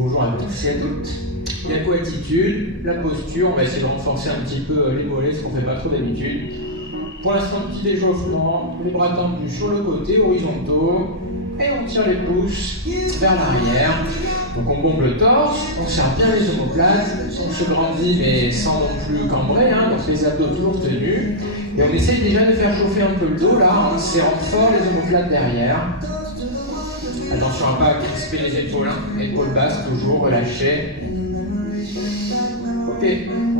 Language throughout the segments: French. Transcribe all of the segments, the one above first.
Bonjour à tous et à toutes. La coattitude, la posture, on va essayer de renforcer un petit peu les mollets, ce qu'on ne fait pas trop d'habitude. Pour l'instant, petit échauffement, les bras tendus sur le côté, horizontaux, et on tire les pouces vers l'arrière. Donc on bombe le torse, on serre bien les omoplates, on se grandit mais sans non plus cambrer, donc les abdos toujours tenus. Et on essaye déjà de faire chauffer un peu le dos là, en serrant fort les omoplates derrière. Attention à pas crisper les épaules, épaules basses toujours, relâchées. Ok,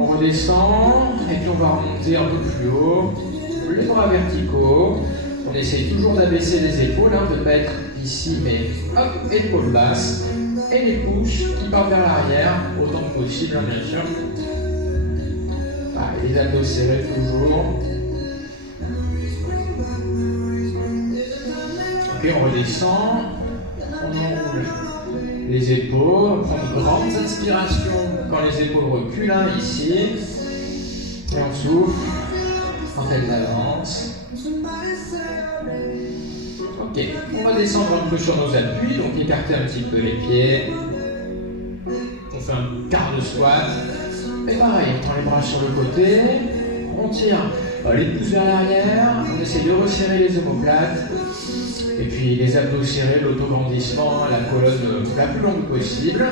on redescend, et puis on va remonter un peu plus haut. Les bras verticaux. On essaye toujours d'abaisser les épaules, de ne pas être ici, mais hop, épaules basses. Et les pouces qui partent vers l'arrière, autant que possible, bien sûr. Les abdos serrés toujours. Ok, on redescend. On enroule les épaules, on prend de grandes inspirations quand les épaules reculent, ici. Et on souffle quand elles avancent. Ok, on va descendre un peu sur nos appuis, donc écarter un petit peu les pieds. On fait un quart de squat. Et pareil, on tend les bras sur le côté. On tire les pouces vers l'arrière. On essaie de resserrer les omoplates. Et puis les abdos serrés, l'autograndissement, la colonne la plus longue possible.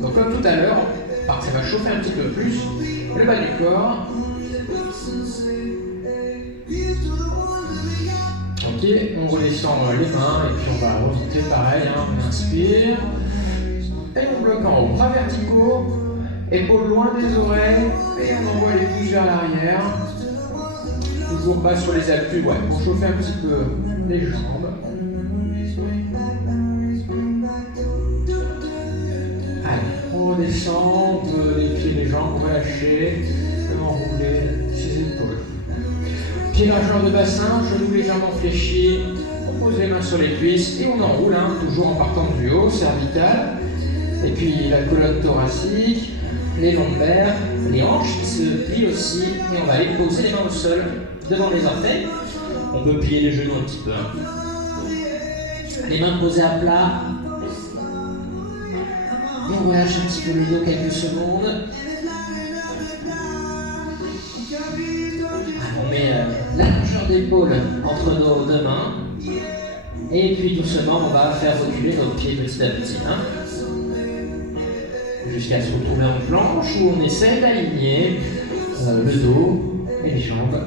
Donc comme tout à l'heure, ça va chauffer un petit peu plus le bas du corps. Ok, on redescend les mains et puis on va remonter pareil, on inspire. Et on bloque en haut, bras verticaux, épaules loin des oreilles, et on envoie les pouces vers l'arrière. Toujours bas sur les appuis, pour chauffer un petit peu les jambes. Allez, on redescend, on peut déplier les jambes, relâcher, enrouler ses épaules. Pieds largeur de bassin, genoux légèrement fléchis, on pose les mains sur les cuisses et on enroule, toujours en partant du haut, cervical. Et puis la colonne thoracique, les lombaires, les hanches qui se plient aussi. Et on va aller poser les mains au sol devant les orteils. On peut plier les genoux un petit peu. Les mains posées à plat. Et on relâche un petit peu le dos quelques secondes. On met la largeur d'épaule entre nos deux mains. Et puis doucement, on va faire reculer nos pieds petit à petit. Jusqu'à se retrouver en planche où on essaie d'aligner le dos et les jambes.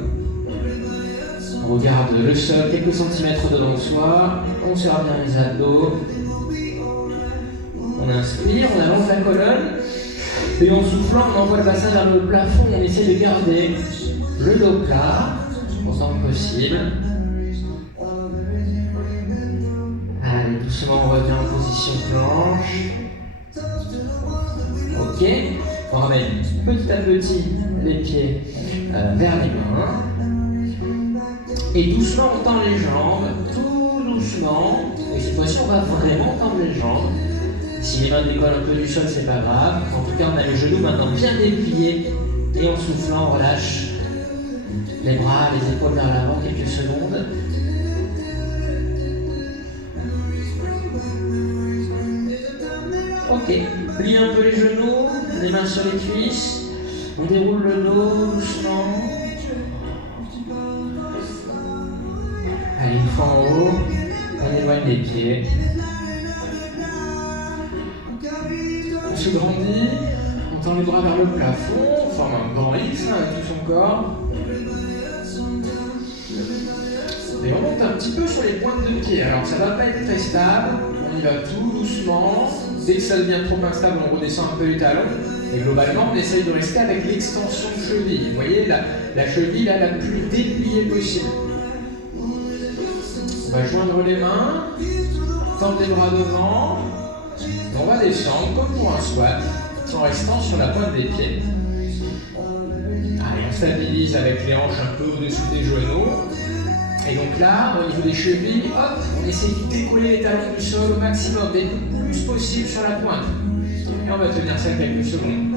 On regarde le sol quelques centimètres devant soi. On serre bien les abdos. On inspire, on allonge la colonne. Et en soufflant, on envoie le bassin vers le plafond. On essaie de garder le dos plat, autant que possible. Allez, doucement, on revient en position planche. Ok, on ramène petit à petit les pieds vers les mains. Et doucement, on tend les jambes, tout doucement. Et cette fois-ci, on va vraiment tendre les jambes. Si les mains décollent un peu du sol, c'est pas grave. En tout cas, on a les genoux maintenant bien dépliés. Et en soufflant, on relâche les bras, les épaules vers l'avant, quelques secondes. Ok, plie un peu les genoux, les mains sur les cuisses. On déroule le dos doucement. Allez, une fois en haut, on éloigne les pieds. On se grandit, on tend les bras vers le plafond, on forme un grand X avec tout son corps. Et on monte un petit peu sur les pointes de pied. Alors ça ne va pas être très stable, on y va tout doucement. Dès que ça devient trop instable, on redescend un peu les talons. Et globalement, on essaye de rester avec l'extension de cheville. Vous voyez, la cheville la plus dépliée possible. On va joindre les mains, tendre les bras devant. Et on va descendre comme pour un squat, en restant sur la pointe des pieds. Allez, on stabilise avec les hanches un peu au-dessus des genoux. Et donc là, au niveau des chevilles, hop, on essaie de décoller les talons du sol au maximum, d'être le plus possible sur la pointe. Et on va tenir ça quelques secondes.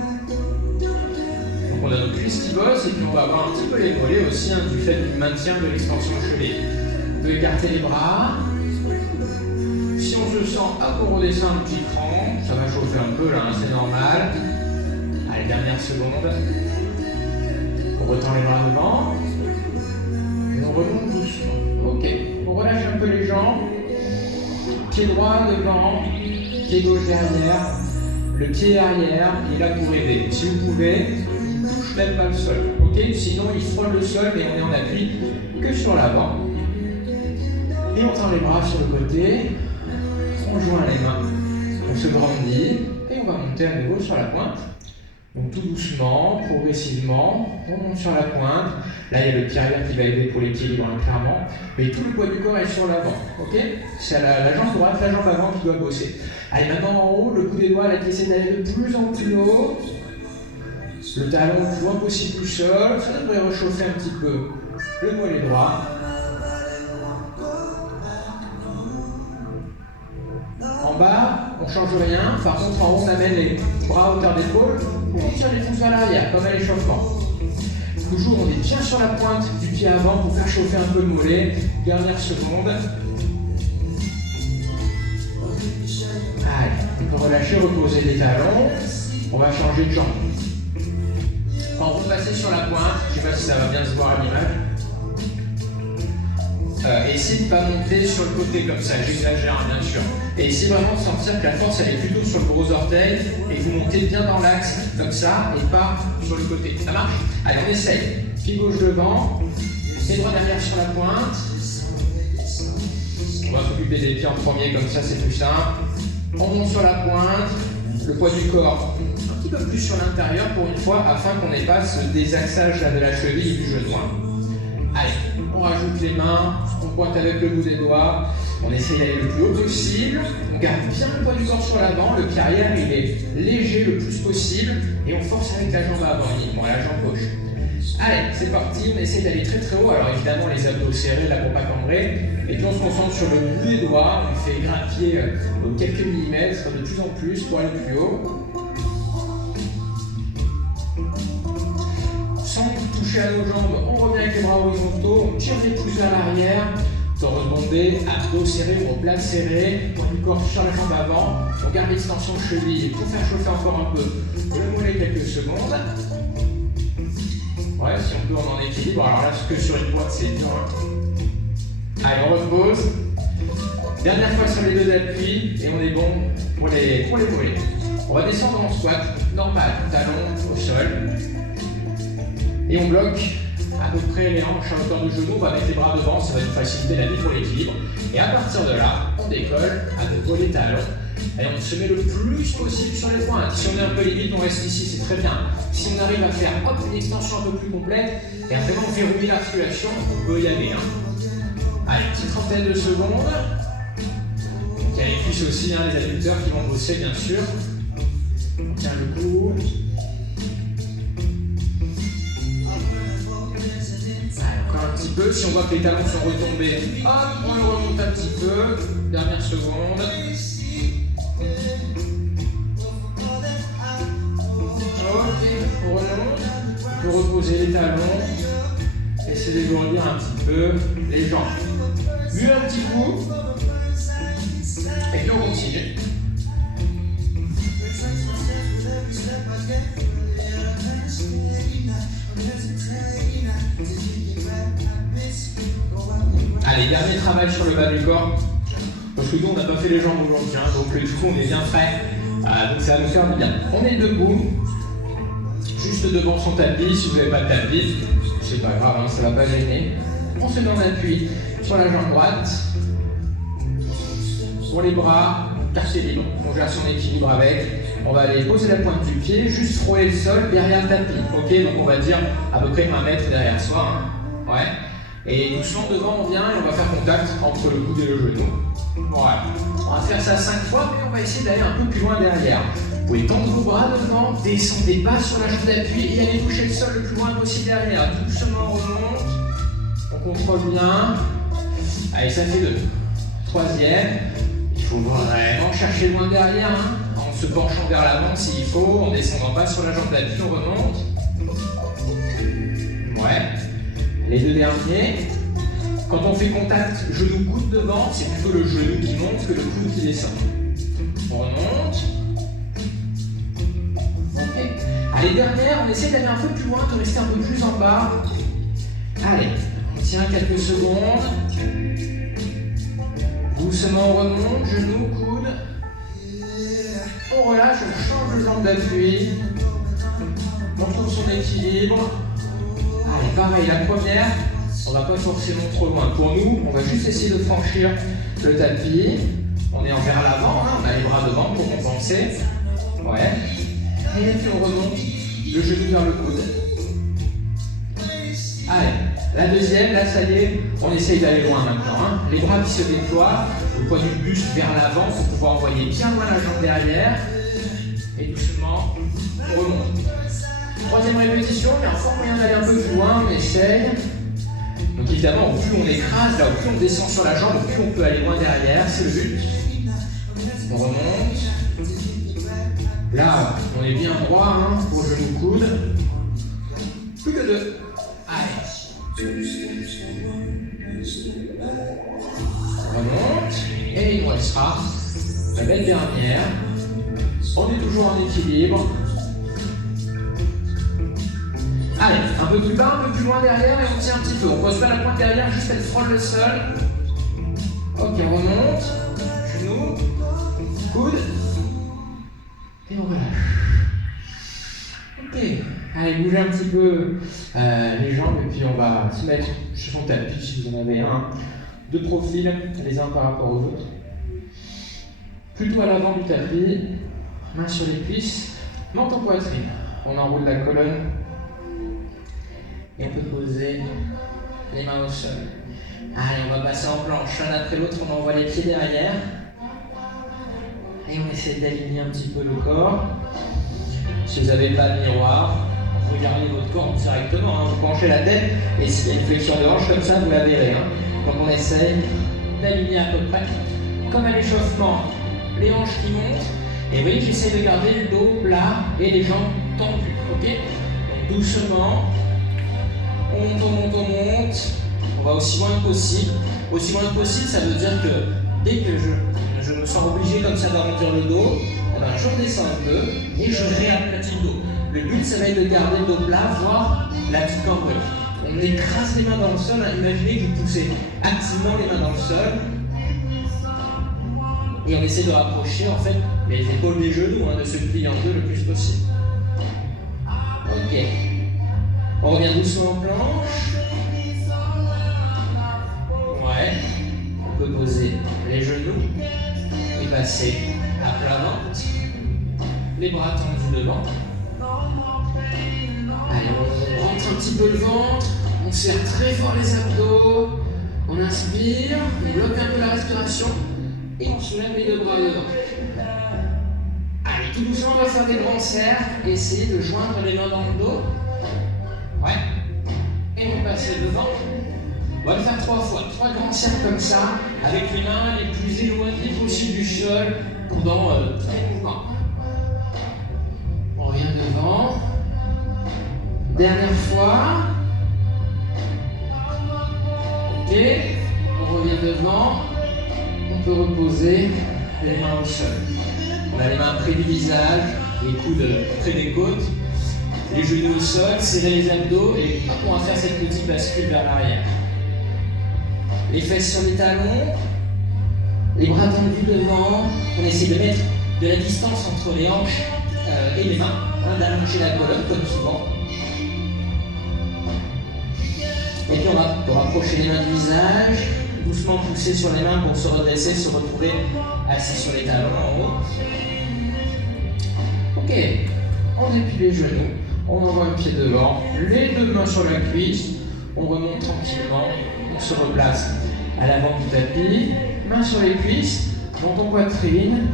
Donc on a nos cuisses qui bossent et puis on va avoir un petit peu les mollets aussi du fait du maintien de l'extension cheville. On peut écarter les bras. Si on se sent, hop, on redescend un petit cran, ça va chauffer réchauffer un peu là, hein, c'est normal. Allez, dernière seconde. On retend les bras devant. Et on remonte doucement. Ok, on relâche un peu les jambes. Pied droit devant, pied gauche derrière. Le pied arrière, il est là pour aider. Si vous pouvez, il ne touche même pas le sol. Ok, sinon il frôle le sol, mais on est en appui que sur l'avant. Et on tend les bras sur le côté. On joint les mains. On se grandit et on va monter à nouveau sur la pointe. Donc tout doucement, progressivement, on monte sur la pointe. Là, il y a le pied arrière qui va aider pour l'équilibre, hein, clairement. Mais tout le poids du corps est sur l'avant. Ok, c'est la jambe droite, la jambe avant qui doit bosser. Allez, maintenant en haut, le bout des doigts là, qui essaie d'aller de plus en plus haut. Le talon le plus loin possible du sol. Ça devrait réchauffer un petit peu le mollet droit. En bas, on ne change rien. Par contre, en haut, on amène les bras à hauteur d'épaule. On tire les pouces vers l'arrière, comme à l'échauffement. Toujours, on est bien sur la pointe du pied avant pour faire chauffer un peu le mollet. Dernière seconde. Allez, on peut relâcher, reposer les talons. On va changer de jambe. Quand vous passez sur la pointe, je ne sais pas si ça va bien se voir à l'image. Essayez de ne pas monter sur le côté comme ça, j'exagère bien sûr. Et essayez vraiment de sentir que la force elle est plutôt sur le gros orteil et que vous montez bien dans l'axe comme ça et pas sur le côté. Ça marche? Allez, on essaye. Pied gauche devant, pied droit derrière sur la pointe. On va s'occuper des pieds en premier comme ça, c'est plus simple. On monte sur la pointe, le poids du corps un petit peu plus sur l'intérieur pour une fois afin qu'on n'ait pas ce désaxage là de la cheville et du genou. Allez, on rajoute les mains, on pointe avec le bout des doigts, on essaye d'aller le plus haut possible, on garde bien le poids du corps sur l'avant, le pied arrière il est léger le plus possible et on force avec la jambe avant uniquement, la jambe gauche. Allez, c'est parti, on essaye d'aller très très haut, alors évidemment les abdos serrés là pour pas cambrer, et puis on se concentre sur le bout des doigts, on fait grappiller quelques millimètres de plus en plus pour aller plus haut. Sans toucher à nos jambes, on revient avec les bras horizontaux, on tire les pouces vers l'arrière, on rebonder, abdos serrés, omoplates serrés, poids du corps sur la jambe avant, on garde l'extension cheville pour faire chauffer encore un peu le mollet quelques secondes. Ouais, si on peut, on en équilibre. Alors là, ce que sur une boîte, c'est dur. Hein. Allez, on repose. Dernière fois sur les deux d'appui et on est bon pour les mollets. On va descendre en squat, normal, talon au sol. Et on bloque à peu près les hanches à hauteur du genou, on va mettre les bras devant, ça va nous faciliter la vie pour l'équilibre. Et à partir de là, on décolle à nouveau les talons. Et on se met le plus possible sur les pointes. Si on est un peu limite, on reste ici, c'est très bien. Si on arrive à faire une extension un peu plus complète et à vraiment verrouiller l'articulation, on peut y aller. Hein. Allez, petite trentaine de secondes. Il y a les cuisses aussi, hein, les adducteurs qui vont bosser bien sûr. On tient le cou. Un petit peu, si on voit que les talons sont retombés, hop, on le remonte un petit peu, dernière seconde. Ok, on remonte, on peut reposer les talons, essayer de dégourdir un petit peu les jambes. Mue un petit coup, et puis on continue. Allez, dernier travail sur le bas du corps. Parce que nous, on n'a pas fait les jambes aujourd'hui, hein, donc du coup, on est bien frais. Donc ça va nous faire du bien. On est debout, juste devant son tapis. Si vous n'avez pas de tapis, c'est pas grave, hein, ça ne va pas gêner. On se met en appui sur la jambe droite. Pour les bras, quartier libre. On gère son équilibre avec. On va aller poser la pointe du pied, juste frôler le sol derrière le tapis. Ok, donc on va dire à peu près 1 mètre derrière soi. Hein. Ouais. Et doucement devant, on vient et on va faire contact entre le coude et le genou. Voilà. On va faire ça 5 fois, mais on va essayer d'aller un peu plus loin derrière. Vous pouvez tendre vos bras devant, descendez pas sur la jambe d'appui et allez toucher le sol le plus loin possible derrière. Doucement, on remonte. On contrôle bien. Allez, ça fait 2. Troisième. Il faut vraiment chercher loin derrière, hein, en se penchant vers l'avant s'il faut, en descendant pas sur la jambe d'appui, on remonte. Ouais. Les 2 derniers. Quand on fait contact genou-coude devant, c'est plutôt le genou qui monte que le coude qui descend. On remonte. Allez, dernière, on essaie d'aller un peu plus loin, de rester un peu plus en bas. Allez, on tient quelques secondes. Doucement, on remonte, genoux, coude. On relâche, on change de jambe d'appui. On trouve son équilibre. Allez, pareil, la première, on va pas forcément trop loin. Pour nous, on va juste essayer de franchir le tapis. On est en vers l'avant, hein, on a les bras devant pour compenser. Ouais. Et puis on remonte le genou vers le coude. Allez, la deuxième, là ça y est, on essaye d'aller loin maintenant. Hein. Les bras qui se déploient, le poids du buste vers l'avant pour pouvoir envoyer bien loin la jambe derrière. Et doucement, on remonte. Troisième répétition, il y a encore moyen d'aller un peu plus loin, on essaye. Donc évidemment, au plus on écrase, là, au plus on descend sur la jambe, au plus on peut aller loin derrière, c'est le but. On remonte. Là, on est bien droit, hein, pour le genou coude. Plus que deux. Allez. On remonte. Et il nous restera la belle dernière. On est toujours en équilibre. Allez, un peu plus bas, un peu plus loin derrière et on tient un petit peu. On pose pas la pointe derrière, juste elle frôle le sol. Ok, on remonte. Genou, coude. Et on relâche. Ok, allez, bougez un petit peu les jambes et puis on va se mettre sur son tapis si vous en avez un. De profil, les uns par rapport aux autres. Plutôt à l'avant du tapis, main sur les cuisses, menton poitrine. On enroule la colonne. Et on peut poser les mains au sol. Allez, on va passer en planche. L'un après l'autre, on envoie les pieds derrière. Et on essaie d'aligner un petit peu le corps. Si vous n'avez pas de miroir, vous regardez votre corps directement. Hein. Vous penchez la tête et s'il y a une flexion de hanche comme ça, vous la verrez. Hein. Donc on essaye d'aligner à peu près comme à l'échauffement. Les hanches qui montent. Et vous voyez, j'essaie de garder le dos plat et les jambes tendues. Ok ? Donc doucement. On monte, on monte, on monte. On va aussi loin que possible. Aussi loin que possible, ça veut dire que dès que je me sens obligé comme ça d'arrondir le dos, eh ben, je redescends un peu et je réaplatis le dos. Le but, ça va être de garder le dos plat, voire la petite cambrure. On écrase les mains dans le sol. Imaginez que vous poussez activement les mains dans le sol. Et on essaie de rapprocher en fait les épaules des genoux, hein, de se plier en deux le plus possible. Ok. On revient doucement en planche. Ouais. On peut poser les genoux et passer à plat ventre. Les bras tendus devant. Allez, on rentre un petit peu le ventre. On serre très fort les abdos. On inspire. On bloque un peu la respiration. Et on soulève les deux bras devant. Allez, tout doucement, on va faire des grands cercles. Essayez de joindre les mains dans le dos. Ouais. Et on passe devant. On va le faire 3 fois. 3 grands cercles comme ça, avec les mains les plus éloignées possible du sol pendant tous les mouvements. On revient devant. Dernière fois. Ok. On revient devant. On peut reposer les mains au sol. On a les mains près du visage, les coudes près des côtes. Les genoux au sol, serrer les abdos et on va faire cette petite bascule vers l'arrière. Les fesses sur les talons, les bras tendus devant. On essaie de mettre de la distance entre les hanches et les mains, hein, d'allonger la colonne comme souvent. Et puis on va rapprocher les mains du visage, doucement pousser sur les mains pour se redresser, se retrouver assis sur les talons en haut. Ok, on déplie les genoux. On envoie le pied devant, les deux mains sur la cuisse, on remonte tranquillement, on se replace à l'avant du tapis, mains sur les cuisses, menton poitrine,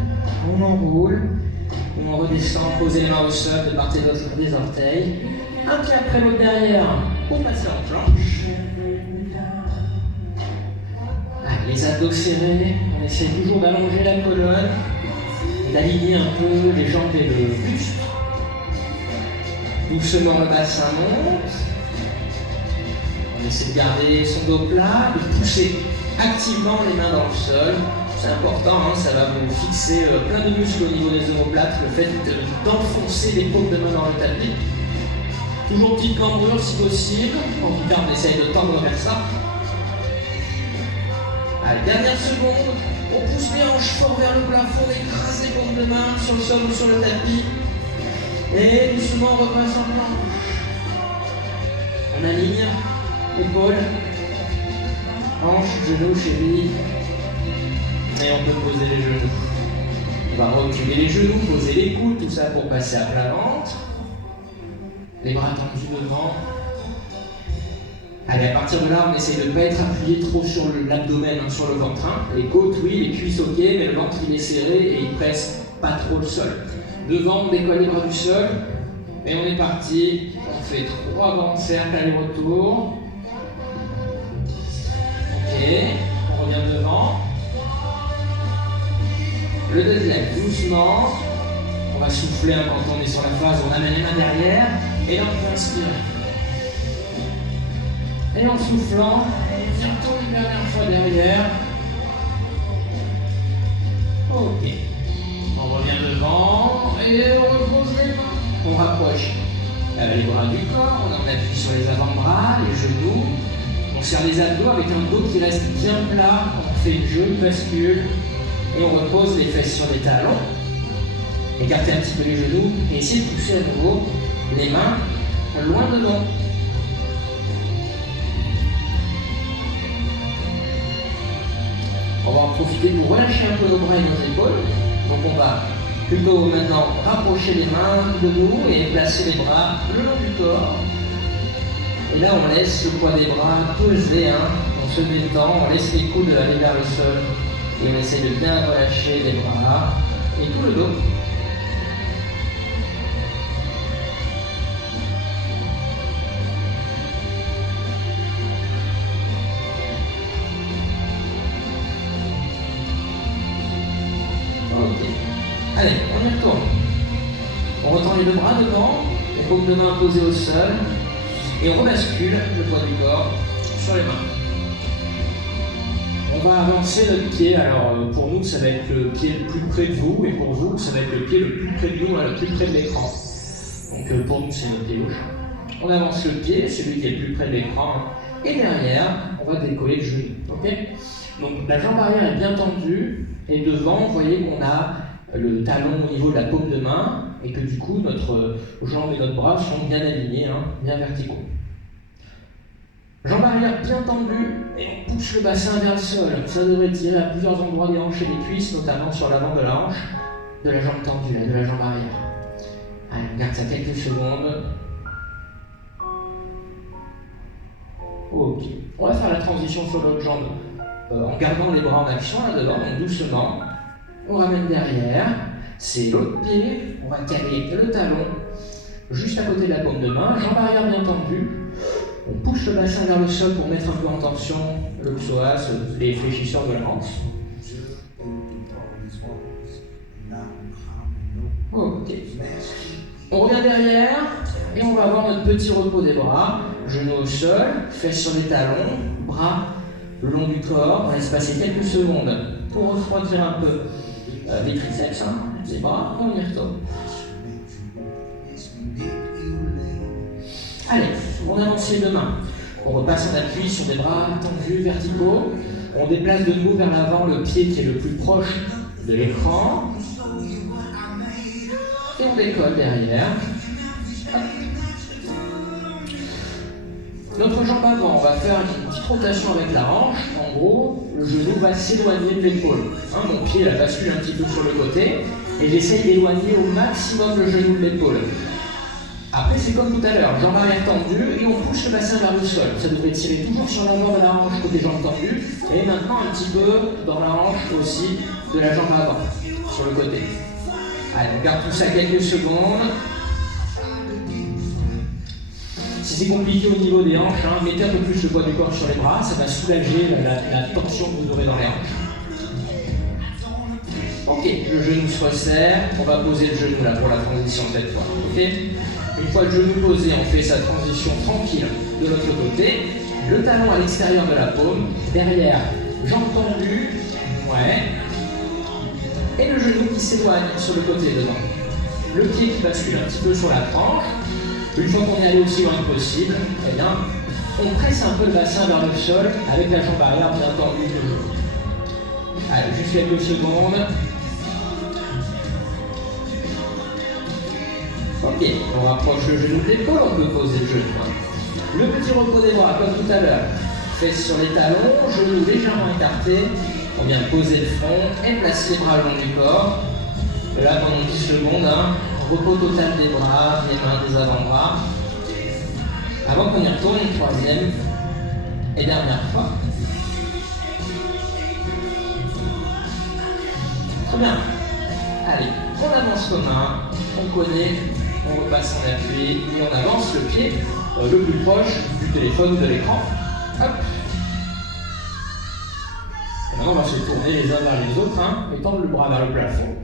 on enroule, on redescend, poser les mains au sol de part et d'autre des orteils, un pied après l'autre derrière pour passer en planche. Allez, les abdos serrés, on essaie toujours d'allonger la colonne, d'aligner un peu les jambes et le buste. Doucement le bassin monte. On essaie de garder son dos plat, de pousser activement les mains dans le sol. C'est important, hein, ça va vous fixer plein de muscles au niveau des omoplates, le fait d'enfoncer les paumes de main dans le tapis. Toujours petite cambrure si possible, en tout cas on essaye de tendre vers ça. Allez, dernière seconde, on pousse les hanches fort vers le plafond, on écrase les paumes de main sur le sol ou sur le tapis. Et doucement on repasse en planche. On aligne épaules, hanches, genoux, chevilles. Et on peut poser les genoux. On va reculer les genoux, poser les coudes, tout ça pour passer à plat ventre. Les bras tendus devant. Allez, à partir de là, on essaye de ne pas être appuyé trop sur l'abdomen, hein, sur le ventre. Les côtes, oui, les cuisses, ok, mais le ventre, il est serré et il presse pas trop le sol. Devant, on décolle les bras du sol. Et on est parti. On fait 3 grands cercles, aller-retour. Ok, on revient devant. Le deuxième, doucement. On va souffler hein, quand on est sur la phase, on amène les mains derrière. Et là, on peut inspirer. Et en soufflant, bientôt une dernière fois derrière. Ok. On revient devant et on repose les mains. On rapproche les bras du corps, on en appuie sur les avant-bras, les genoux. On serre les abdos avec un dos qui reste bien plat. On fait une jolie bascule. Et on repose les fesses sur les talons. Écartez un petit peu les genoux et essayez de pousser à nouveau les mains loin devant. On va en profiter pour relâcher un peu nos bras et nos épaules. Donc on va plutôt maintenant rapprocher les mains de nous et placer les bras le long du corps. Et là on laisse le poids des bras peser, hein. On se détend, on laisse les coudes aller vers le sol. Et on essaie de bien relâcher les bras et tout le dos. Ok. Allez, on y retourne. On retend les deux bras devant, les paumes de main posées au sol, et on rebascule le poids du corps sur les mains. On va avancer notre pied, alors pour nous ça va être le pied le plus près de vous, et pour vous ça va être le pied le plus près de nous, le plus près de l'écran. Donc pour nous c'est notre pied gauche. On avance le pied, celui qui est le plus près de l'écran, et derrière on va décoller le genou. Okay, donc la jambe arrière est bien tendue, et devant vous voyez qu'on a le talon au niveau de la paume de main, et que du coup notre jambe et notre bras sont bien alignés, hein, bien verticaux. Jambe arrière bien tendue et on pousse le bassin vers le sol. Ça devrait tirer à plusieurs endroits des hanches et des cuisses, notamment sur l'avant de la hanche, de la jambe tendue, là, de la jambe arrière. Allez, on garde ça quelques secondes. Ok. On va faire la transition sur l'autre jambe en gardant les bras en action là devant, donc doucement. On ramène derrière. C'est l'autre pied. On va caler le talon juste à côté de la paume de main. Jambe arrière bien tendue. On pousse le bassin vers le sol pour mettre un peu en tension le psoas, les fléchisseurs de la hanche. Ok. On revient derrière et on va avoir notre petit repos des bras. Genoux au sol, fesses sur les talons, bras le long du corps. On laisse passer quelques secondes pour refroidir un peu les triceps, hein, les bras. On y retourne. Allez, on avance les deux mains. On repasse en appui sur des bras tendus, verticaux. On déplace de nouveau vers l'avant le pied qui est le plus proche de l'écran. Et on décolle derrière. Notre jambe avant, on va faire une petite rotation avec la hanche. En gros, le genou va s'éloigner de l'épaule. Hein, mon pied la bascule un petit peu sur le côté. Et j'essaye d'éloigner au maximum le genou de l'épaule. Après, c'est comme tout à l'heure, jambe arrière tendue et on pousse le bassin vers le sol. Ça devrait tirer toujours sur l'avant de la hanche côté jambe tendue et maintenant un petit peu dans la hanche aussi de la jambe avant, sur le côté. Allez, on garde tout ça quelques secondes. Si c'est compliqué au niveau des hanches, hein, mettez un peu plus le poids du corps sur les bras, ça va soulager la tension que vous aurez dans les hanches. Ok, le genou se resserre, on va poser le genou là pour la transition cette fois. Ok. Une fois le genou posé, on fait sa transition tranquille de l'autre côté. Le talon à l'extérieur de la paume. Derrière, jambe tendue. Ouais. qui s'éloigne sur le côté devant. Le pied qui bascule un petit peu sur la tranche. Une fois qu'on est allé aussi loin que possible, eh bien, on presse un peu le bassin vers le sol avec la jambe arrière bien tendue de genou. Allez, juste quelques secondes. Ok, on rapproche le genou de l'épaule, on peut poser le genou. Le petit repos des bras, comme tout à l'heure. Fesses sur les talons, genoux légèrement écartés. On vient de poser le front et placer les bras le long du corps. Et là, pendant 10 secondes, repos total des bras, des mains, des avant-bras. Avant qu'on y retourne une troisième et dernière fois. Très bien. Allez, on avance nos mains, on connaît, on repasse en appui et on avance le pied le plus proche du téléphone ou de l'écran. Hop. Et maintenant, on va se tourner les uns vers les autres et tendre le bras vers le plafond.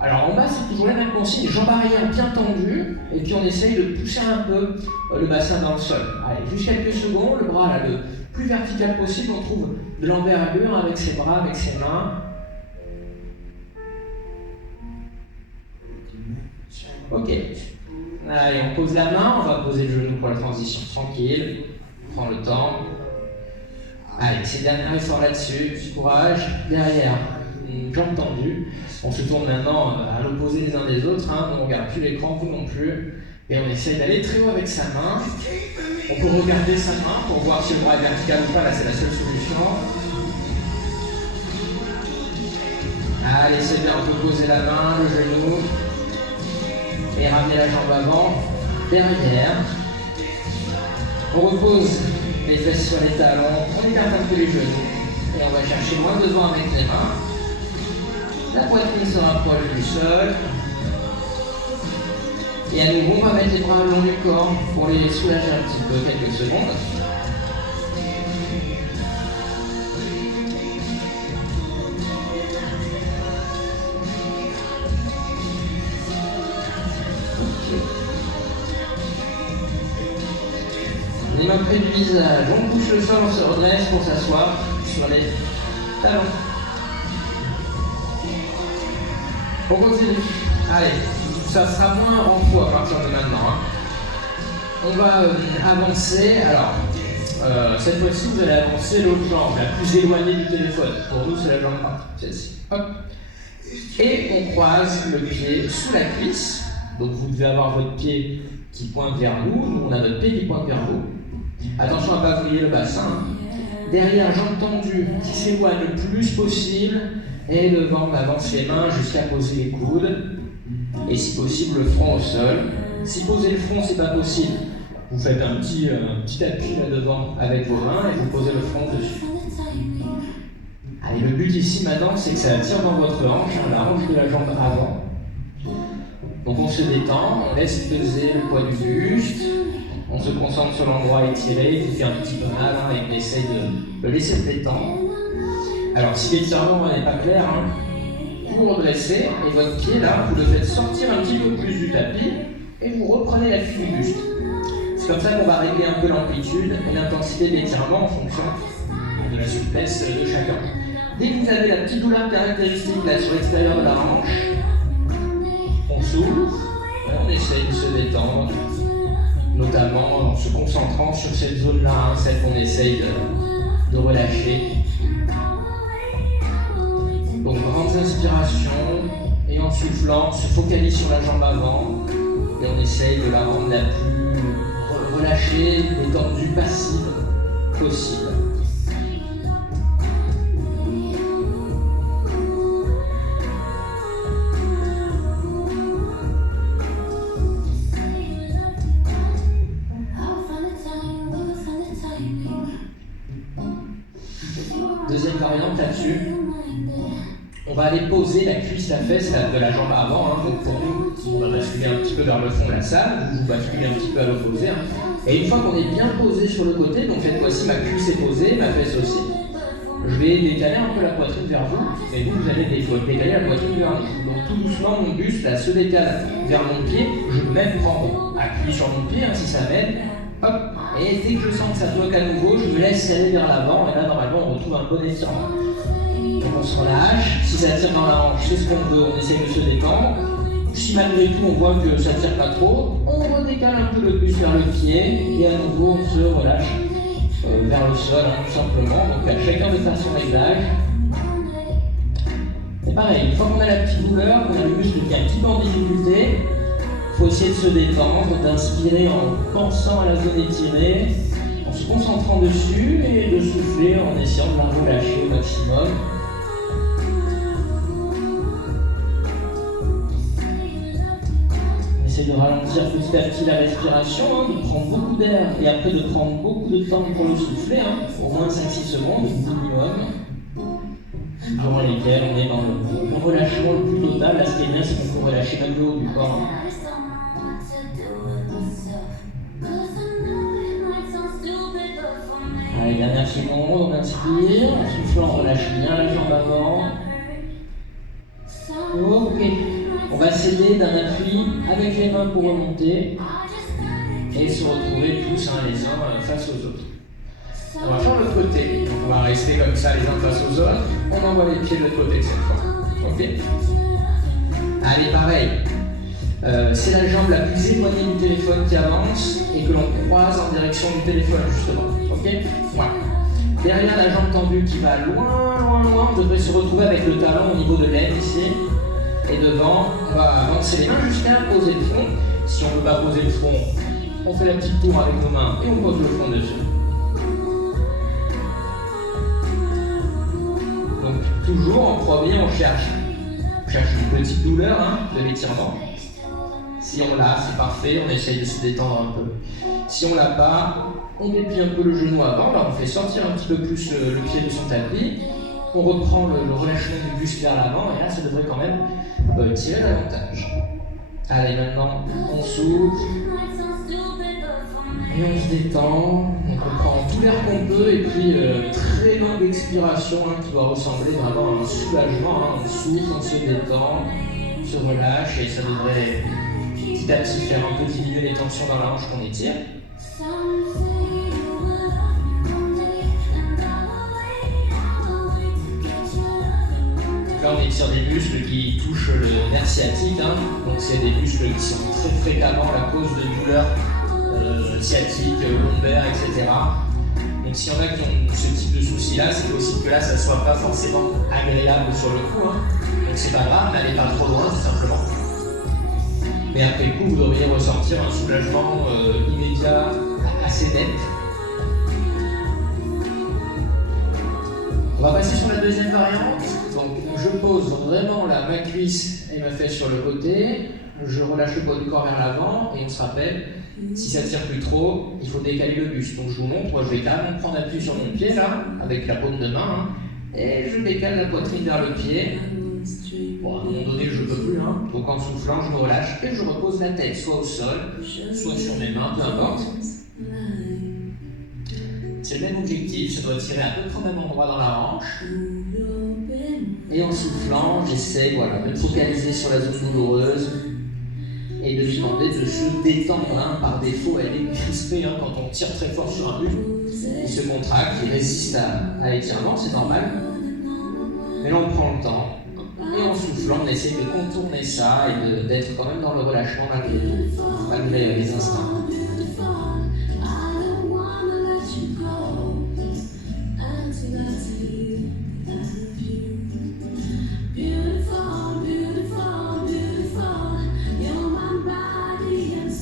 Alors en bas, c'est toujours la même consigne, jambes arrière bien tendues, et puis on essaye de pousser un peu le bassin dans le sol. Allez, juste quelques secondes, le bras là, le plus vertical possible, on trouve de l'envergure avec ses bras, avec ses mains. Ok. Allez, on pose la main, on va poser le genou pour la transition tranquille. On prend le temps. Allez, c'est le dernier effort là-dessus, courage. Derrière, une jambe tendue. On se tourne maintenant à l'opposé les uns des autres. On ne regarde plus l'écran, vous non plus. Et on essaye d'aller très haut avec sa main. On peut regarder sa main pour voir si le bras est vertical ou pas. Là, c'est la seule solution. Allez, c'est bien, on peut poser la main, le genou. Et ramener la jambe avant, derrière. On repose les fesses sur les talons, on écarte un peu les genoux. Et on va chercher loin devant avec les mains. La poitrine se rapproche du sol. Et à nouveau, on va mettre les bras le long du corps pour les soulager un petit peu, quelques secondes. Les mains près du visage, on touche le sol, on se redresse pour s'asseoir sur les talons. On continue. Allez, ça sera moins en poids à partir de maintenant. On va avancer. Alors, cette fois-ci, vous allez avancer l'autre jambe, la plus éloignée du téléphone. Pour nous, c'est la jambe droite, celle-ci. Hop. Et on croise le pied sous la cuisse. Donc, vous devez avoir votre pied qui pointe vers nous. Nous, on a notre pied qui pointe vers vous. Attention à ne pas vriller le bassin. Derrière, jambe tendue qui s'éloigne le plus possible. Et devant, on avance les mains jusqu'à poser les coudes. Et si possible, le front au sol. Si poser le front, c'est pas possible, vous faites un petit appui là devant avec vos mains et vous posez le front dessus. Allez, le but ici maintenant, c'est que ça tire dans votre hanche, la hanche de la jambe avant. Donc on se détend, on laisse peser le poids du buste. On se concentre sur l'endroit étiré, qui fait un petit peu mal, et on essaye de le laisser se détendre. Alors, si l'étirement n'est pas clair, vous redressez, et votre pied, là, vous le faites sortir un petit peu plus du tapis, et vous reprenez la fuite du buste. C'est comme ça qu'on va régler un peu l'amplitude et l'intensité de l'étirement en fonction de la souplesse de chacun. Dès que vous avez la petite douleur caractéristique, là, sur l'extérieur de la hanche, on s'ouvre, et on essaye de se détendre, notamment en se concentrant sur cette zone-là, celle qu'on essaye de relâcher. Donc grandes inspirations, et en soufflant, on se focalise sur la jambe avant, et on essaye de la rendre la plus relâchée, détendue, passive possible. Deuxième variante là-dessus, on va aller poser la cuisse, la fesse de la jambe avant. Donc pour nous, on va basculer un petit peu vers le fond de la salle, vous basculez un petit peu à l'opposé. Et une fois qu'on est bien posé sur le côté, donc cette fois-ci ma cuisse est posée, ma fesse aussi, je vais décaler un peu la poitrine vers vous, et vous allez décaler la poitrine vers nous. Donc tout doucement, mon buste là, se décale vers mon pied, je peux même prendre appui sur mon pied si ça m'aide. Hop. Et dès que je sens que ça bloque à nouveau, je me laisse aller vers l'avant, et là normalement on retrouve un bon étirement. Donc on se relâche. Si ça tire dans la hanche, c'est ce qu'on veut, on essaie de se détendre. Si malgré tout on voit que ça tire pas trop, on redécale un peu le buste vers le pied et à nouveau on se relâche vers le sol, hein, tout simplement. Donc à chacun de faire son réglage. Et pareil, une fois qu'on a la petite douleur, on a le muscle qui est un petit peu en difficulté, il faut essayer de se détendre, d'inspirer en pensant à la zone étirée, en se concentrant dessus et de souffler en essayant de la relâcher au maximum. On essaie de ralentir petit à petit la respiration, hein, de prendre beaucoup d'air et après de prendre beaucoup de temps pour le souffler, hein, au moins 5-6 secondes minimum, durant lesquelles on est dans le relâchement le plus total. Là, ce qui est bien, c'est qu'on peut relâcher même le haut du corps. Allez, dernière seconde, on inspire, en soufflant, on relâche bien la jambe avant. Ok, on va s'aider d'un appui avec les mains pour remonter et se retrouver tous les uns face aux autres. On va faire l'autre côté, donc on va rester comme ça les uns face aux autres, on envoie les pieds de l'autre côté cette fois. Ok. Allez, pareil. C'est la jambe la plus éloignée du téléphone qui avance et que l'on croise en direction du téléphone justement. Ok. Voilà. Derrière la jambe tendue qui va loin, on devrait se retrouver avec le talon au niveau de l'aine ici. Et devant, on va avancer les mains jusqu'à poser le front. Si on ne peut pas poser le front, on fait la petite tour avec nos mains et on pose le front dessus. Donc toujours en premier, on cherche une petite douleur de l'étirement. Si on l'a, c'est parfait, on essaye de se détendre un peu. Si on l'a pas, on déplie un peu le genou avant, là on fait sortir un petit peu plus le pied de son tapis, on reprend le relâchement du buste vers l'avant et là ça devrait quand même tirer davantage. Allez, maintenant on souffle et on se détend, donc on prend tout l'air qu'on peut et puis très longue expiration qui doit ressembler vraiment à un soulagement, on souffle, on se détend, on se relâche et ça devrait petit à petit faire un peu diminuer les tensions dans la hanche qu'on étire. Là on étire des muscles qui touchent le nerf sciatique, donc c'est des muscles qui sont très fréquemment la cause de douleurs sciatiques, lombaires, etc. Donc si on a qui ont ce type de soucis là, c'est possible que là ça soit pas forcément agréable sur le coup. Donc c'est pas grave, n'allez pas trop loin tout simplement. Mais après coup, vous devriez ressentir un soulagement immédiat, assez net. On va passer sur la deuxième variante. Donc je pose vraiment ma cuisse et ma fesse sur le côté. Je relâche le poids du corps vers l'avant et on se rappelle, si ça tire plus trop, il faut décaler le buste. Donc je vous montre, moi je vais carrément prendre appui sur mon pied là, avec la paume de main, et je décale la poitrine vers le pied. Bon, à un moment donné, je ne peux plus, donc en soufflant, je me relâche et je repose la tête soit au sol, soit sur mes mains, peu importe. C'est le même objectif, ça doit tirer à peu près au même endroit dans la hanche. Et en soufflant, j'essaie de me focaliser sur la zone douloureuse et de lui demander de se détendre. Par défaut, elle est crispée quand on tire très fort sur un muscle. Il se contracte, il résiste à l'étirement, c'est normal. Mais là, on prend le temps. Et en soufflant, on essaie de contourner ça et d'être quand même dans le relâchement malgré tout, malgré les instants.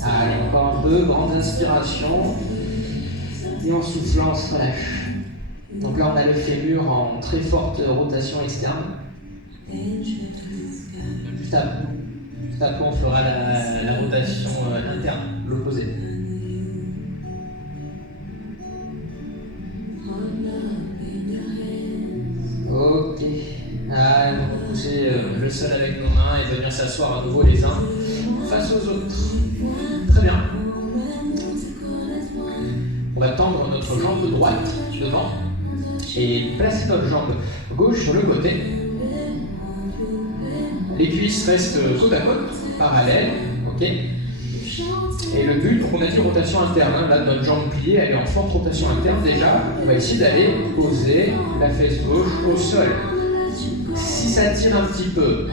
Allez, encore un peu, grande inspiration. Et en soufflant, on se relâche. Donc là, on a le fémur en très forte rotation externe. Juste après, on fera la rotation interne, l'opposé. Ok. Allez, on va pousser le sol avec nos mains et venir s'asseoir à nouveau les uns face aux autres. Très bien. On va tendre notre jambe droite devant et placer notre jambe gauche sur le côté. Les cuisses restent côte à côte, parallèles, ok. Et le but, donc on a dit rotation interne, là notre jambe pliée, elle est en forte rotation interne déjà. On va essayer d'aller poser la fesse gauche au sol. ça tire un petit peu,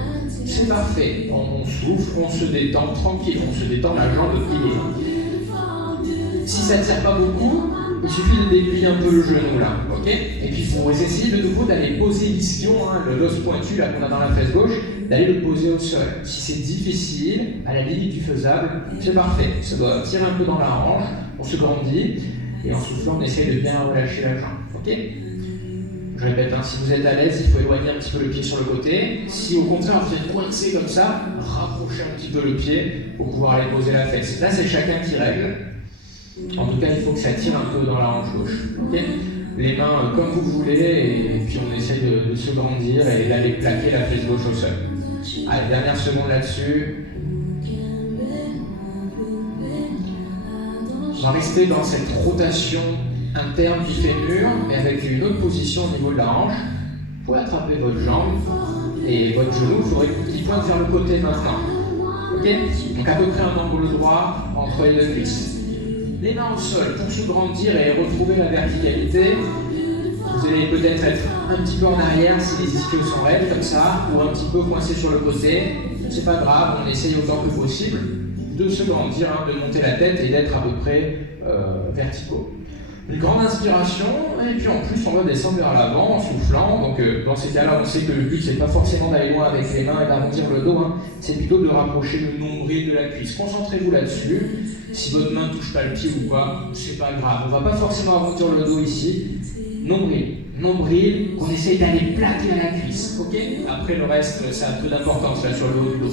c'est parfait. On souffle, on se détend tranquille, on se détend la jambe pliée. Si ça ne tire pas beaucoup, il suffit de déplier un peu le genou là, ok? Et puis vous essayez de nouveau d'aller poser l'ischio, l'os pointu là qu'on a dans la fesse gauche, d'aller le poser au sol. Si c'est difficile, à la limite du faisable, c'est parfait. Ça doit tirer un peu dans la hanche, on se grandit, et en soufflant, on essaye de bien relâcher la jambe, ok? Je répète, si vous êtes à l'aise, il faut éloigner un petit peu le pied sur le côté. Si au contraire vous êtes coincé comme ça, rapprochez un petit peu le pied pour pouvoir aller poser la fesse. Là, c'est chacun qui règle. En tout cas, il faut que ça tire un peu dans la hanche gauche. Okay, les mains comme vous voulez, et puis on essaye de se grandir et d'aller plaquer la fesse gauche au sol. Allez, dernière seconde là-dessus. On va rester dans cette rotation interne du fémur, mais avec une autre position au niveau de la hanche. Vous pouvez attraper votre jambe et votre genou, il faudrait qu'il pointe vers le côté maintenant. Ok? Donc à peu près un angle droit entre les deux cuisses. Les mains au sol pour se grandir et retrouver la verticalité. Vous allez peut-être être un petit peu en arrière si les ischios sont raides comme ça, ou un petit peu coincé sur le côté. C'est pas grave, on essaye autant que possible de se grandir, de monter la tête et d'être à peu près verticaux. Une grande inspiration, et puis en plus on va descendre vers l'avant en soufflant. Donc dans ces cas-là, on sait que le but c'est pas forcément d'aller loin avec les mains et d'arrondir le dos, c'est plutôt de rapprocher le nombril de la cuisse. Concentrez-vous là-dessus. Si votre main ne touche pas le pied ou quoi, c'est pas grave. On va pas forcément arrondir le dos ici. Nombril, on essaye d'aller plaquer à la cuisse. Ok? Après le reste, ça a peu d'importance là sur le haut du dos.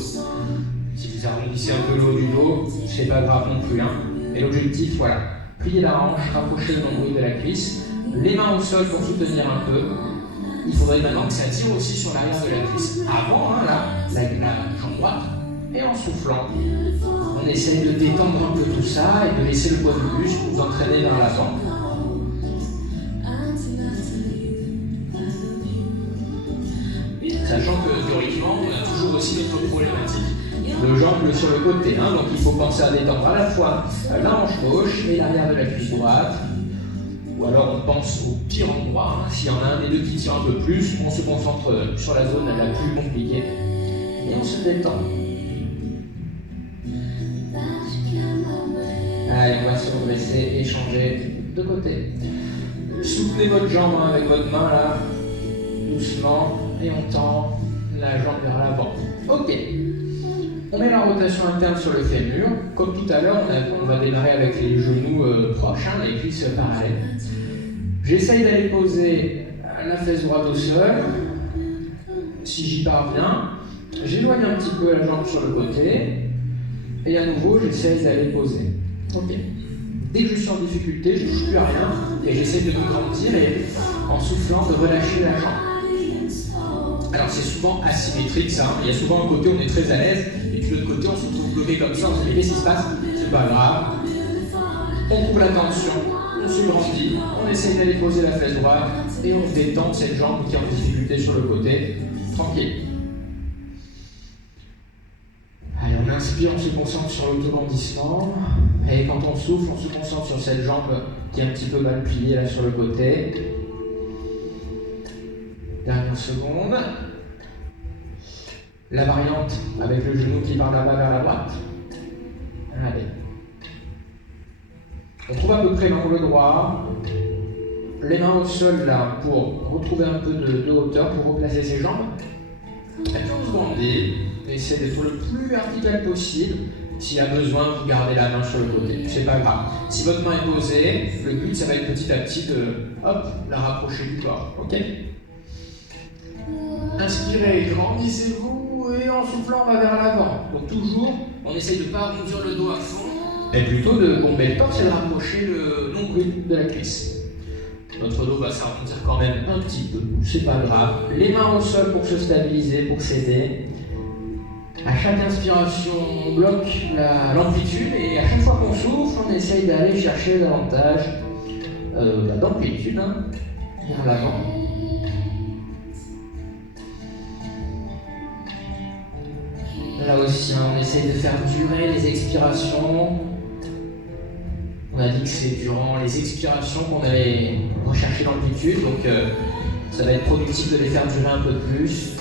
Si vous arrondissez un peu le haut du dos, c'est pas grave non plus. Et l'objectif, voilà. Plier la hanche, rapprocher le nombril de la cuisse, les mains au sol pour soutenir un peu. Il faudrait maintenant que ça tire aussi sur l'arrière de la cuisse. Avant, la jambe droite, et en soufflant, on essaie de détendre un peu tout ça et de laisser le poids du muscle vous entraîner vers l'avant. Sachant que théoriquement, on a toujours aussi notre problématique. Le jambe sur le côté, donc il faut penser à détendre à la fois la hanche gauche et l'arrière de la cuisse droite. Ou alors on pense au pire endroit, s'il y en a un des deux qui tire un peu plus, on se concentre sur la zone la plus compliquée et on se détend. Allez, on va se redresser et changer de côté. Soutenez votre jambe avec votre main là, doucement, et on tend la jambe vers l'avant. Ok. On met la rotation interne sur le fémur. Comme tout à l'heure, on va démarrer avec les genoux proches, les cuisses parallèles. J'essaye d'aller poser la fesse droite au sol. Si j'y parviens, j'éloigne un petit peu la jambe sur le côté. Et à nouveau, j'essaye d'aller poser. Ok. Dès que je suis en difficulté, je ne touche plus à rien. Et j'essaye de me grandir et en soufflant, de relâcher la jambe. Alors c'est souvent asymétrique ça, il y a souvent un côté où on est très à l'aise, et puis l'autre côté on se trouve bloqué comme ça, on se dit qu'est-ce qui se passe? C'est pas grave. On coupe la tension, on se grandit, on essaye d'aller poser la fesse droite, et on détend cette jambe qui est en difficulté sur le côté, tranquille. Allez, on inspire, on se concentre sur l'autograndissement, et quand on souffle, on se concentre sur cette jambe qui est un petit peu mal pliée là sur le côté. Dernière seconde. La variante avec le genou qui part là-bas vers la droite. Allez. On trouve à peu près l'angle droit. Les mains au sol là pour retrouver un peu de hauteur, pour replacer ses jambes. Et puis on se grandit. Essayez d'être le plus vertical possible. S'il y a besoin, vous gardez la main sur le côté. C'est pas grave. Si votre main est posée, le but ça va être petit à petit de la rapprocher du corps. Ok? Inspirez, grandissez-vous et en soufflant on va vers l'avant. Donc toujours, on essaye de ne pas arrondir le dos à fond, mais plutôt de bomber le torse et de rapprocher le nombril de la cuisse. Notre dos va s'arrondir quand même un petit peu, c'est pas grave. Les mains au sol pour se stabiliser, pour s'aider. À chaque inspiration, on bloque l'amplitude et à chaque fois qu'on souffle, on essaye d'aller chercher davantage d'amplitude vers l'avant. Là aussi, on essaye de faire durer les expirations. On a dit que c'est durant les expirations qu'on allait rechercher l'amplitude, donc ça va être productif de les faire durer un peu plus.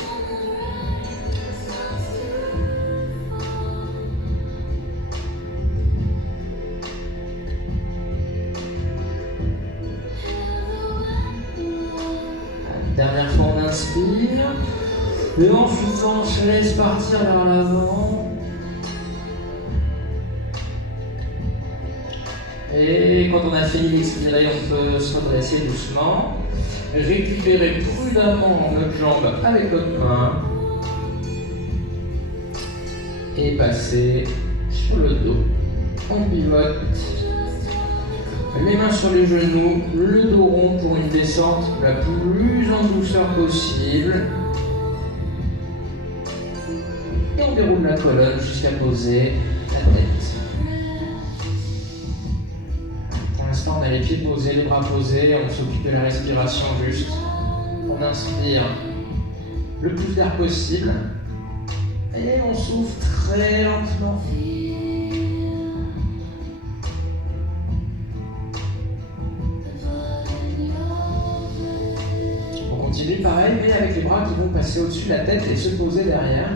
Et en soufflant, on se laisse partir vers l'avant. Et quand on a fini d'expirer, on peut se redresser doucement. Récupérer prudemment notre jambe avec notre main. Et passer sur le dos. On pivote. Les mains sur les genoux, le dos rond pour une descente la plus en douceur possible. Et on déroule la colonne jusqu'à poser la tête. Pour l'instant, on a les pieds posés, les bras posés, on s'occupe de la respiration juste. On inspire le plus d'air possible et on souffle très lentement. On continue pareil, mais avec les bras qui vont passer au-dessus de la tête et se poser derrière.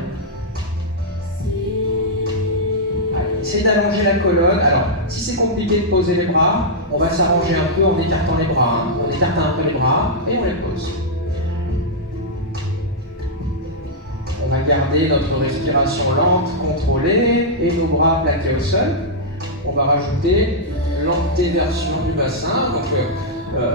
Essayez d'allonger la colonne. Alors, si c'est compliqué de poser les bras, on va s'arranger un peu en écartant les bras. On écarte un peu les bras et on les pose. On va garder notre respiration lente, contrôlée et nos bras plaqués au sol. On va rajouter l'antéversion du bassin. Donc,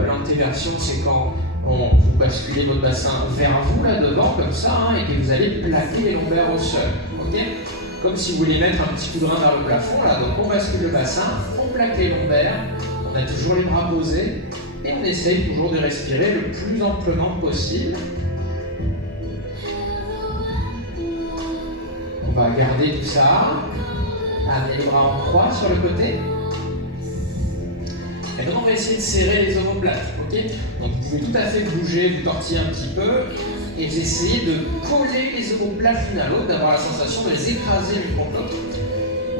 l'antéversion, c'est quand vous basculez votre bassin vers vous, là devant, comme ça, et que vous allez plaquer les lombaires au sol. Okay, comme si vous vouliez mettre un petit coup de rein vers le plafond, là. Donc on bascule le bassin, on plaque les lombaires, on a toujours les bras posés, et on essaye toujours de respirer le plus amplement possible. On va garder tout ça, amener les bras en croix sur le côté. Et maintenant on va essayer de serrer les omoplates, ok? Donc vous pouvez tout à fait bouger, vous tortiller un petit peu, et vous essayez de coller les omoplates l'une à l'autre, d'avoir la sensation de les écraser l'une contre l'autre.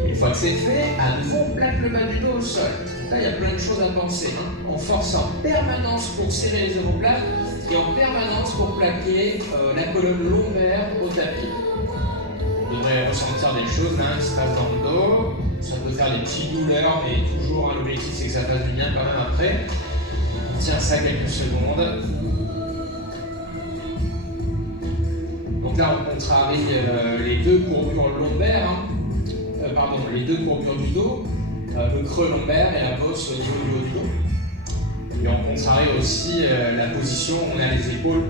Une fois que c'est fait, à nouveau on plaque le bas du dos au sol. Là il y a plein de choses à penser, hein. On force en permanence pour serrer les omoplates, et en permanence pour plaquer la colonne lombaire au tapis. On devrait ressentir des choses là qui se passent dans le dos. Ça peut faire des petites douleurs, mais toujours l'objectif c'est que ça fasse du bien quand même après. On tient ça quelques secondes. Donc là on contrarie les deux courbures lombaires, les deux courbures du dos, le creux lombaire et la bosse au niveau du haut du dos. Et on contrarie aussi la position où on a les épaules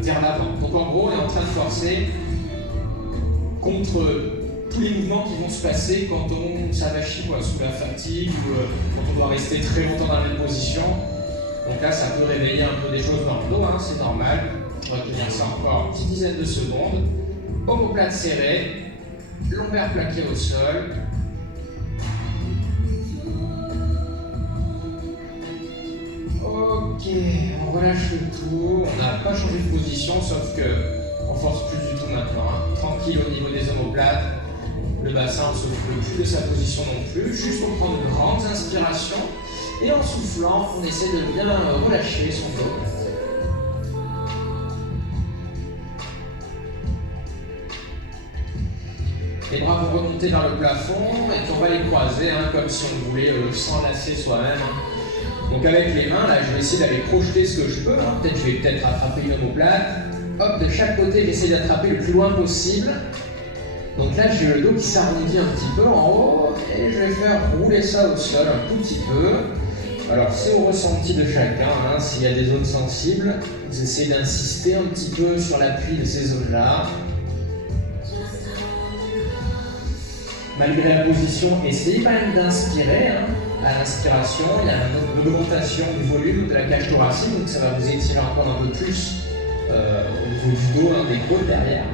vers l'avant. Donc en gros on est en train de forcer contre tous les mouvements qui vont se passer quand on s'avachit sous la fatigue ou quand on doit rester très longtemps dans la même position. Donc là, ça peut réveiller un peu des choses dans le dos, hein, c'est normal. On va tenir ça encore une petite dizaine de secondes. Omoplate serrée, lombaire plaqué au sol. Ok, on relâche le tout. On n'a pas changé de position, sauf que on force plus du tout maintenant. Hein. Tranquille au niveau des omoplates. Le bassin ne se fout plus de sa position non plus. Juste on prend de grandes inspirations. Et en soufflant, on essaie de bien relâcher son dos. Les bras vont remonter vers le plafond et on va les croiser hein, comme si on voulait s'enlacer soi-même. Donc avec les mains, là, je vais essayer d'aller projeter ce que je peux. Hein. Peut-être je vais attraper une omoplate. Hop, de chaque côté, j'essaie d'attraper le plus loin possible. Donc là, j'ai le dos qui s'arrondit un petit peu en haut et je vais faire rouler ça au sol un tout petit peu. Alors c'est au ressenti de chacun, hein. S'il y a des zones sensibles, vous essayez d'insister un petit peu sur l'appui de ces zones-là. Malgré la position, essayez quand même d'inspirer. Hein. À l'inspiration, il y a une augmentation du volume de la cage thoracique, donc ça va vous étirer encore un peu plus au niveau du dos, hein, des côtes derrière.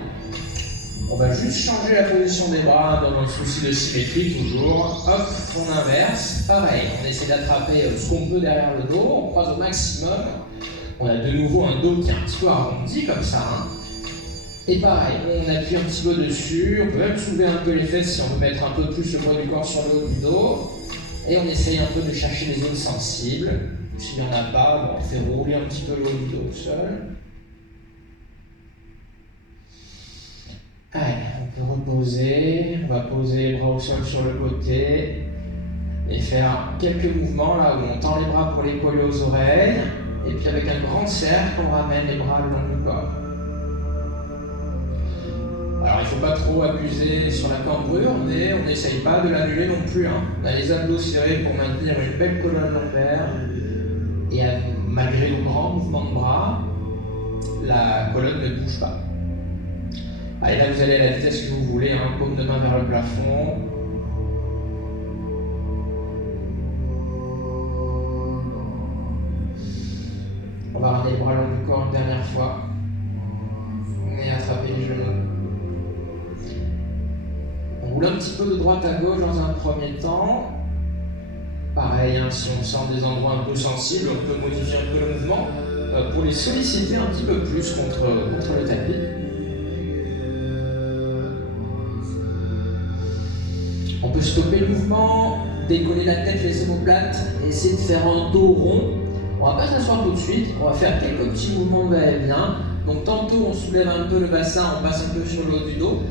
On va juste changer la position des bras dans un souci de symétrie toujours. Hop, on inverse. Pareil, on essaie d'attraper ce qu'on peut derrière le dos, on croise au maximum. On a de nouveau un dos qui est un petit peu arrondi comme ça. Hein. Et pareil, on appuie un petit peu dessus, on peut même soulever un peu les fesses si on veut mettre un peu plus le poids du corps sur le haut du dos. Et on essaye un peu de chercher les zones sensibles. S'il n'y en a pas, on fait rouler un petit peu le haut du dos au sol. Allez, on peut reposer, on va poser les bras au sol sur le côté et faire quelques mouvements là où on tend les bras pour les coller aux oreilles et puis avec un grand cercle, on ramène les bras le long du corps. Alors il ne faut pas trop abuser sur la cambrure, mais on n'essaye pas de l'annuler non plus. Hein. On a les abdos serrés pour maintenir une belle colonne lombaire. Et malgré nos grands mouvements de bras, la colonne ne bouge pas. Allez, là vous allez à la vitesse que vous voulez, hein, paume de main vers le plafond. On va ramener les bras long du corps une dernière fois. Et attraper les genoux. On roule un petit peu de droite à gauche dans un premier temps. Pareil, hein, si on sent des endroits un peu sensibles, on peut modifier un peu le mouvement pour les solliciter un petit peu plus contre le tapis. On peut stopper le mouvement, décoller la tête, les omoplates, et essayer de faire un dos rond. On va pas s'asseoir tout de suite, on va faire quelques petits mouvements de va-et-vient. Donc tantôt on soulève un peu le bassin, on passe un peu sur le haut du dos.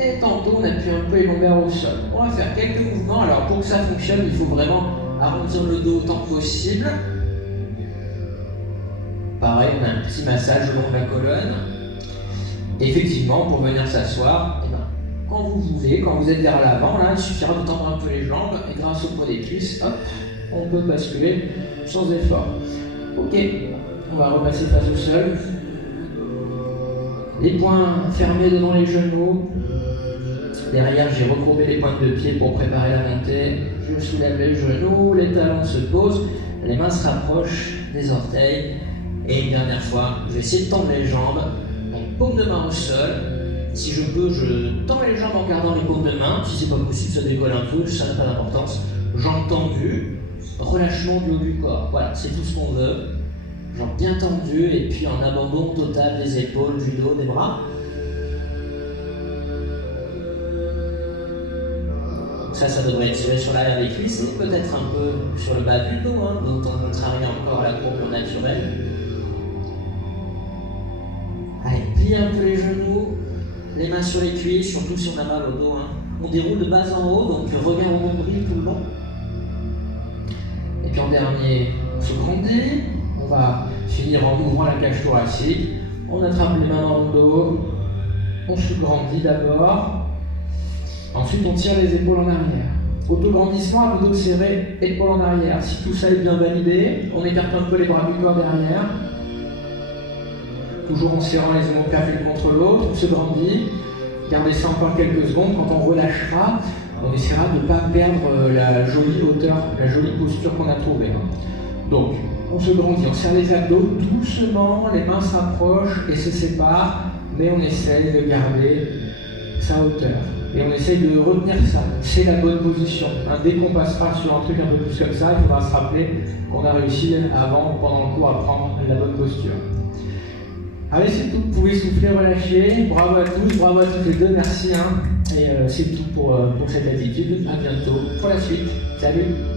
Et tantôt on appuie un peu les lombaires au sol. On va faire quelques mouvements. Alors pour que ça fonctionne, il faut vraiment arrondir le dos autant que possible. Pareil, on a un petit massage le long de la colonne. Effectivement, pour venir s'asseoir, quand vous voulez, quand vous êtes vers l'avant, là, il suffira de tendre un peu les jambes et grâce au poids des cuisses, hop, on peut basculer sans effort. Ok, on va repasser face au sol. Les poings fermés devant les genoux. Derrière, j'ai recourbé les pointes de pied pour préparer la montée. Je soulève les genoux, les talons se posent, les mains se rapprochent des orteils. Et une dernière fois, je vais essayer de tendre les jambes. Donc, paume de main au sol. Si je peux, je tends les jambes en gardant les paumes de main. Si c'est pas possible, ça décolle un peu, ça n'a pas d'importance. Jambes tendues, relâchement du haut du corps. Voilà, c'est tout ce qu'on veut. Jambes bien tendues et puis en abandon total des épaules, du dos, des bras. Ça devrait être tiré sur l'arrière des cuisses et peut-être un peu sur le bas du dos, hein, donc on contrarie encore la courbe naturelle. Allez, plie un peu les genoux, les mains sur les cuisses, surtout si on a mal au dos. Hein. On déroule de bas en haut, donc regard au nombril tout le long. Et puis en dernier, on se grandit. On va finir en ouvrant la cage thoracique. On attrape les mains dans le dos. On se grandit d'abord. Ensuite, on tire les épaules en arrière. Autograndissement, abdos serrés, épaules en arrière. Si tout ça est bien validé, on écarte un peu les bras du corps derrière. Toujours en serrant les omoplates l'une contre l'autre, on se grandit. Gardez ça encore quelques secondes. Quand on relâchera, on essaiera de ne pas perdre la jolie hauteur, la jolie posture qu'on a trouvée. Donc, on se grandit, on serre les abdos doucement, les mains s'approchent et se séparent, mais on essaye de garder sa hauteur. Et on essaye de retenir ça, c'est la bonne position. Dès qu'on passera sur un truc un peu plus comme ça, il faudra se rappeler qu'on a réussi avant, pendant le cours, à prendre la bonne posture. Allez, c'est tout, vous pouvez souffler, relâcher. Bravo à tous, bravo à toutes les deux, merci. Et c'est tout pour cette attitude. À bientôt pour la suite. Salut!